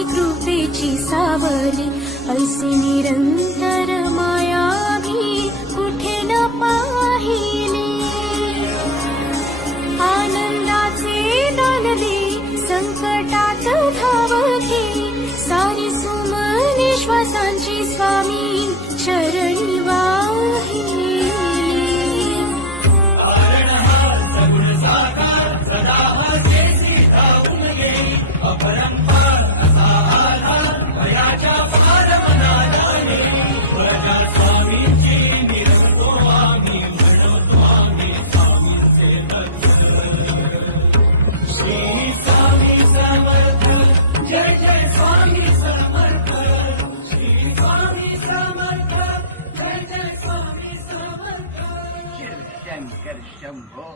स्वामी कृपेची सावली, ऐसी निरंतर माया मी कुठे न पाहिली. आनंदाचे दान दे, संकटात धाव घे, सारी सुमने श्वासांची स्वामी चरणी वाहिली. शंकर शंभो